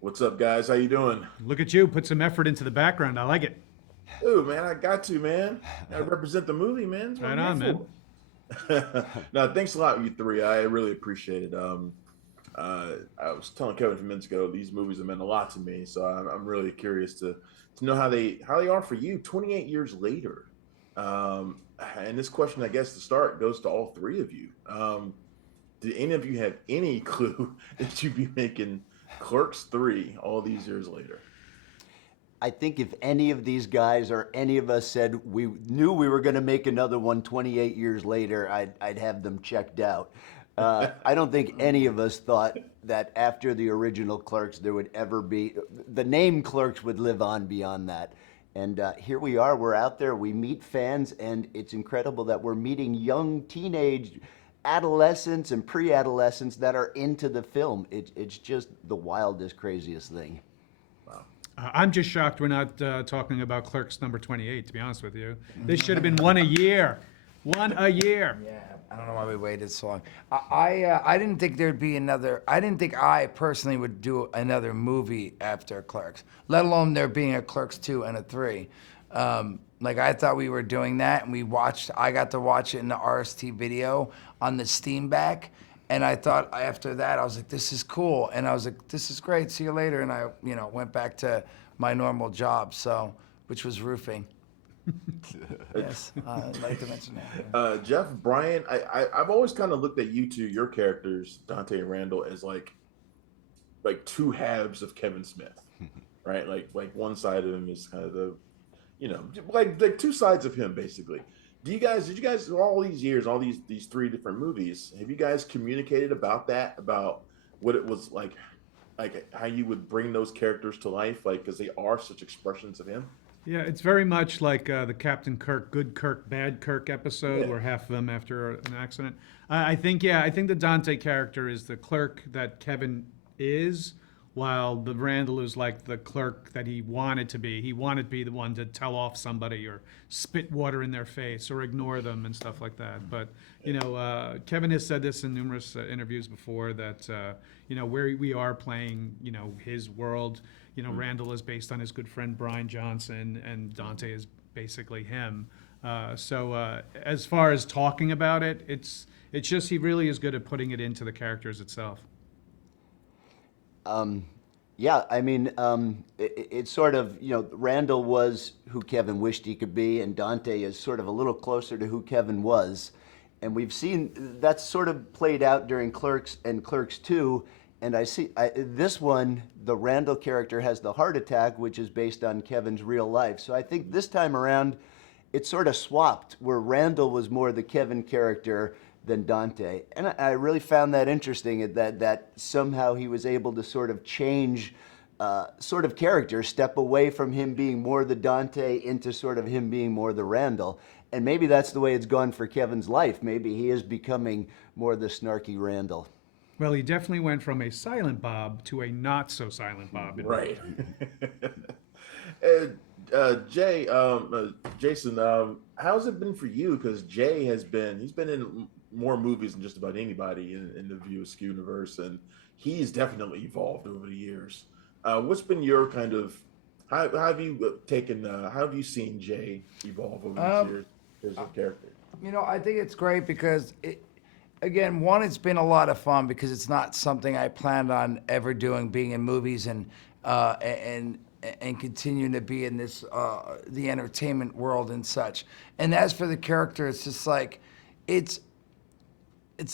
What's up, guys? How you doing? Look at you, put some effort into the background. I like it. Ooh, man, I got to, man. I represent the movie, man. That's what Right I'm here on, man. for. No, thanks a lot, you three. I really appreciate it. I was telling Kevin a few minutes ago, these movies have meant a lot to me, so I'm really curious to know how they are for you 28 years later. And this question, I guess, to start, goes to all three of you. Did any of you have any clue that you'd be making Clerks 3 all these years later? I think if any of these guys or any of us said we knew we were going to make another one 28 years later, I'd have them checked out. I don't think any of us thought that after the original Clerks, there would ever be the name Clerks would live on beyond that. And here we are, we're out there, we meet fans, and it's incredible that we're meeting young teenage adolescents and pre adolescents that are into the film. It's just the wildest, craziest thing. Wow. I'm just shocked we're not talking about Clerks number 28, to be honest with you. This should have been one a year. One a year. Yeah, I don't know why we waited so long. I didn't think there'd be another. I didn't think I personally would do another movie after Clerks, let alone there being a Clerks 2 and a 3. Like I thought we were doing that, and we watched. I got to watch it in the RST video on the Steam back, and I thought after that I was like, this is cool, and I was like, this is great. See you later, and I went back to my normal job, so which was roofing. Yes, I'd like to mention that. Yeah. Jeff, Brian, I've always kind of looked at you two, your characters, Dante and Randall, as like two halves of Kevin Smith, right? Like one side of him is kind of the, like two sides of him basically. Did you guys all these years, all these three different movies, have you guys communicated about that, about what it was like how you would bring those characters to life, like because they are such expressions of him? Yeah, it's very much like the Captain Kirk, good Kirk, bad Kirk episode, Yeah. where half of them after an accident. I think, yeah, I think the Dante character is the clerk that Kevin is, while the Randall is like the clerk that he wanted to be. He wanted to be the one to tell off somebody or spit water in their face or ignore them and stuff like that. But, Kevin has said this in numerous interviews before that, where we are playing, his world. Randall is based on his good friend Brian Johnson, and Dante is basically him. So as far as talking about it, it's just he really is good at putting it into the characters itself. Yeah, I mean, it's sort of, Randall was who Kevin wished he could be, and Dante is sort of a little closer to who Kevin was. And we've seen that's sort of played out during Clerks and Clerks 2. And this one, the Randall character has the heart attack, which is based on Kevin's real life. So I think this time around, it sort of swapped, where Randall was more the Kevin character than Dante. And I really found that interesting, that somehow he was able to sort of change sort of character, step away from him being more the Dante into sort of him being more the Randall. And maybe that's the way it's gone for Kevin's life. Maybe he is becoming more the snarky Randall. Well, he definitely went from a silent Bob to a not so silent Bob. Right. And, Jason, how's it been for you? Because Jay he's been in more movies than just about anybody in the View Askew universe, and he's definitely evolved over the years. What's been your kind of how have you how have you seen Jay evolve over these years as a character? I think it's great because again, one, it's been a lot of fun because it's not something I planned on ever doing, being in movies and continuing to be in this the entertainment world and such. And as for the character, it's just like it's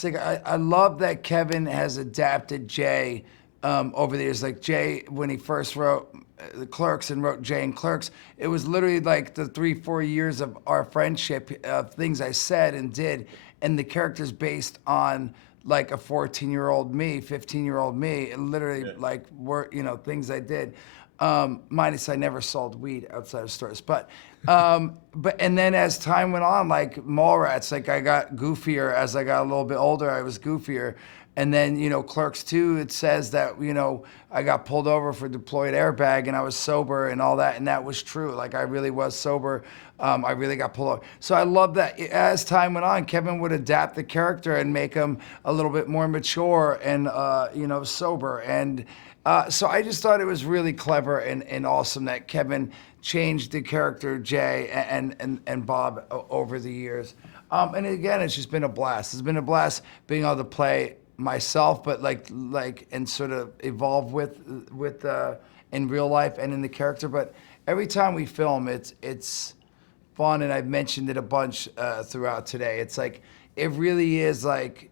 like I love that Kevin has adapted Jay over the years. Like Jay, when he first wrote the Clerks and wrote Jay and Clerks, it was literally like the 3-4 years of our friendship, of things I said and did, and the character's based on like a 14-year-old me, 15-year-old me, and literally like things I did. Minus I never sold weed outside of stores, but But and then as time went on, like Mallrats, like I got goofier as I got a little bit older. I was goofier, and then Clerks 2. It says that I got pulled over for deployed airbag and I was sober and all that, and that was true. Like I really was sober. I really got pulled over. So I love that as time went on, Kevin would adapt the character and make him a little bit more mature and sober. And so I just thought it was really clever and awesome that Kevin changed the character Jay and Bob over the years. And again, it's just been a blast. It's been a blast being able to play myself, but like and sort of evolve with in real life and in the character. But every time we film, it's fun, and I've mentioned it a bunch throughout today. It's like it really is like.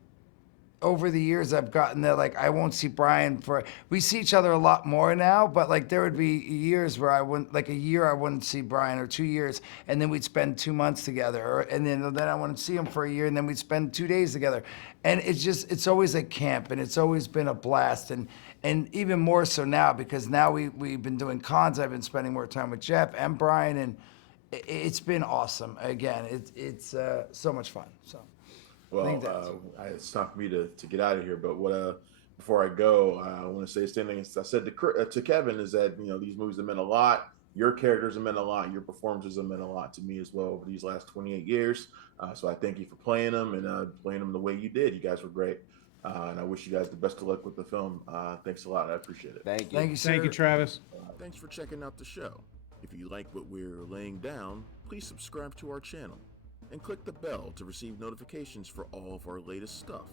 Over the years, I've gotten that like I won't see Brian we see each other a lot more now, but like there would be years where I wouldn't, like a year I wouldn't see Brian, or 2 years, and then we'd spend 2 months together, and then I wouldn't see him for a year, and then we'd spend 2 days together, and it's always like camp, and it's always been a blast, and even more so now because now we've been doing cons. I've been spending more time with Jeff and Brian, and it's been awesome. Again, it's so much fun. So. Well, it's time for me to get out of here. But before I go, I want to say something I said to Kevin is that these movies have meant a lot. Your characters have meant a lot. Your performances have meant a lot to me as well over these last 28 years. So I thank you for playing them and playing them the way you did. You guys were great, and I wish you guys the best of luck with the film. Thanks a lot. I appreciate it. Thank you. Thank you, sir. Thank you, Travis. Thanks for checking out the show. If you like what we're laying down, please subscribe to our channel and click the bell to receive notifications for all of our latest stuff.